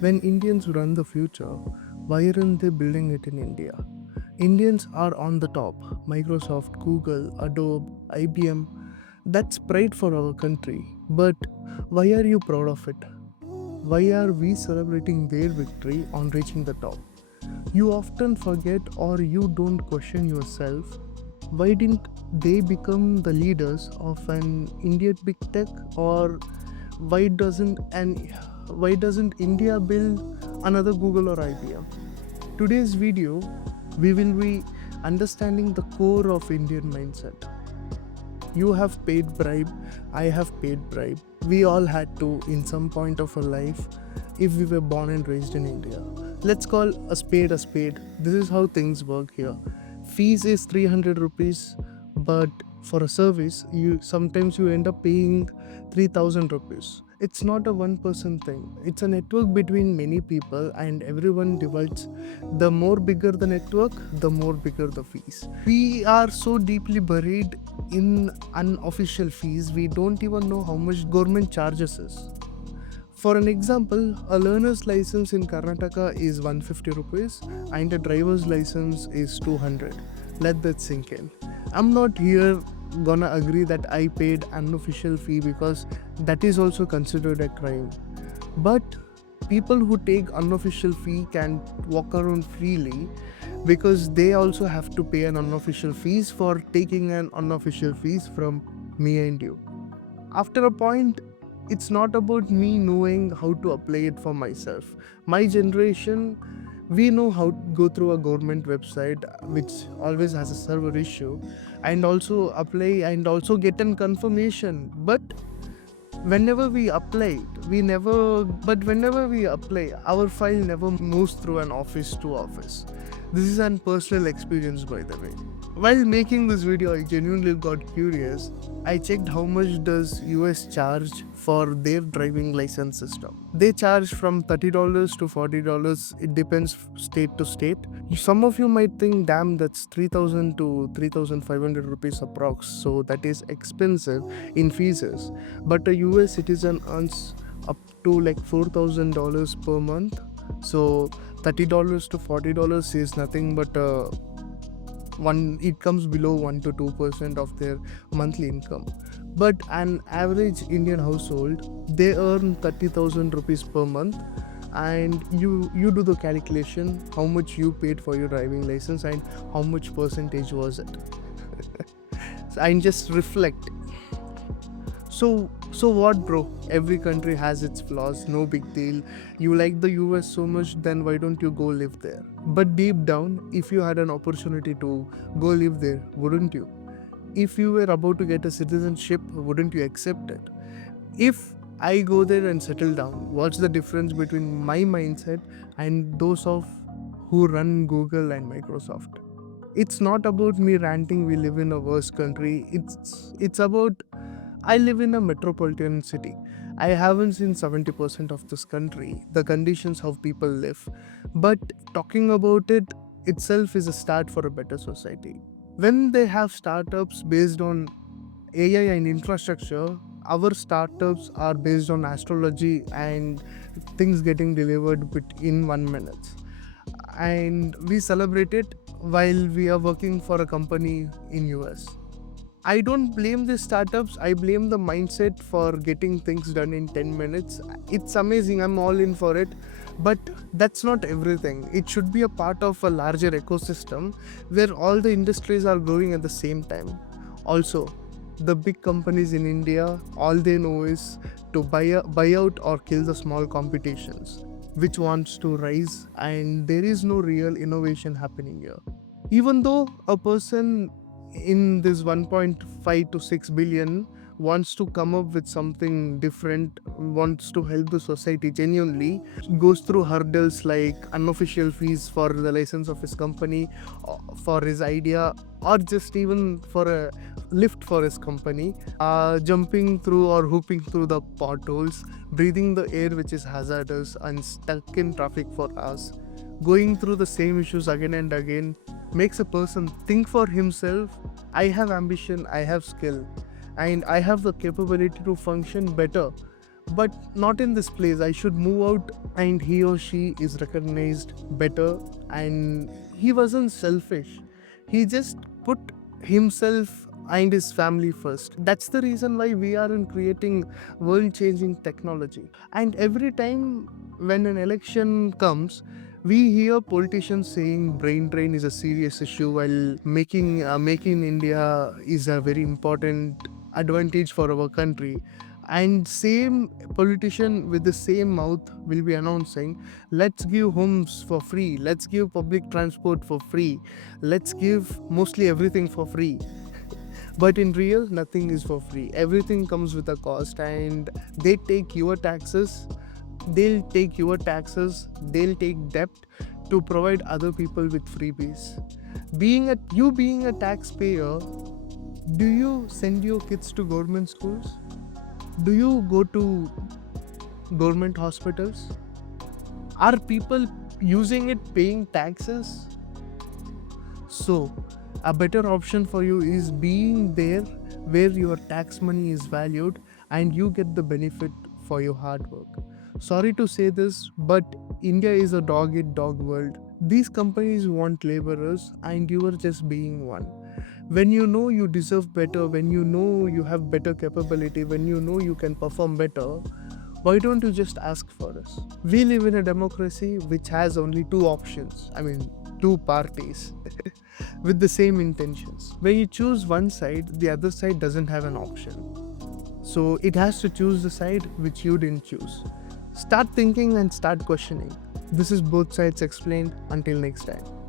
When Indians run the future, why aren't they building it in India? Indians are on the top. Microsoft, Google, Adobe, IBM. That's pride for our country. But why are you proud of it? Why are we celebrating their victory on reaching the top? You often forget or you don't question yourself. Why didn't they become the leaders of an Indian big tech? Or why doesn't an why doesn't India build another Google or IBM? Today's video we will be understanding the core of Indian mindset. You have paid bribe, I have paid bribe. We all had to in some point of our life if we were born and raised in India. Let's call a spade a spade. This is how things work here. Fees is 300 rupees, but for a service you sometimes you end up paying 3000 rupees. It's not a one person thing. It's a network between many people and everyone divides. The more bigger the network, the more bigger the fees. We are so deeply buried in unofficial fees, we don't even know how much government charges us. For an example, a learner's license in Karnataka is 150 rupees and a driver's license is 200. Let that sink in. I'm not here gonna agree that I paid unofficial fee because that is also considered a crime. But people who take unofficial fee can walk around freely because they also have to pay an unofficial fees for taking an unofficial fees from me and you. After a point, it's not about me knowing how to apply it for myself. My generation, we know how to go through a government website which always has a server issue and also apply and also get an confirmation. But whenever we apply whenever we apply, our file never moves through an office to office. This is an personal experience, by the way. While making this video, I genuinely got curious. I checked how much does US charge for their driving license system. They charge from $30 to $40. It depends state to state. Some of you might think, damn, that's 3,000 to 3,500 rupees approx. So that is expensive in fees. But a US citizen earns up to like $4,000 per month. So $30 to $40 is nothing but it comes below 1 to 2% of their monthly income. But an average Indian household, they earn 30,000 rupees per month, and you do the calculation how much you paid for your driving license and how much percentage was it. And just reflect. So what, bro? Every country has its flaws, no big deal. You like the US so much, then why don't you go live there? But deep down, if you had an opportunity to go live there, wouldn't you? If you were about to get a citizenship, wouldn't you accept it? If I go there and settle down, what's the difference between my mindset and those of who run Google and Microsoft? It's not about me ranting we live in a worse country. It's about I live in a metropolitan city. I haven't seen 70% of this country, the conditions how people live. But talking about it itself is a start for a better society. When they have startups based on AI and infrastructure, our startups are based on astrology and things getting delivered within 1 minute. And we celebrate it while we are working for a company in US. I don't blame the startups, I blame the mindset for getting things done in 10 minutes. It's amazing, I'm all in for it. But that's not everything. It should be a part of a larger ecosystem where all the industries are growing at the same time. Also, the big companies in India, all they know is to buy out or kill the small competitions, which wants to rise, and there is no real innovation happening here. Even though a person in this 1.5 to 6 billion wants to come up with something different, wants to help the society genuinely, goes through hurdles like unofficial fees for the license of his company, for his idea, or just even for a lift for his company, jumping through or hooping through the potholes, breathing the air which is hazardous and stuck in traffic for hours, going through the same issues again and again, makes a person think for himself. I have ambition, I have skill, and I have the capability to function better. but not in this place. I should move out, and he or she is recognized better. And he wasn't selfish, he just put himself and his family first. That's the reason why we are in creating world changing technology. And every time when an election comes, we hear politicians saying brain drain is a serious issue, while making India is a very important advantage for our country. And same politician with the same mouth will be announcing, let's give homes for free, let's give public transport for free, let's give mostly everything for free. But in real, nothing is for free, everything comes with a cost. And they take your taxes, they'll take debt to provide other people with freebies. Being a taxpayer, do you send your kids to government schools? Do you go to government hospitals? Are people using it paying taxes? So, a better option for you is being there where your tax money is valued and you get the benefit for your hard work. Sorry to say this, but India is a dog eat dog world. These companies want laborers, and you are just being one. When you know you deserve better, when you know you have better capability, when you know you can perform better, why don't you just ask for us? We live in a democracy which has only two options, two parties with the same intentions. When you choose one side, the other side doesn't have an option. So it has to choose the side which you didn't choose. Start thinking and start questioning. This is Both Sides Explained. Until next time.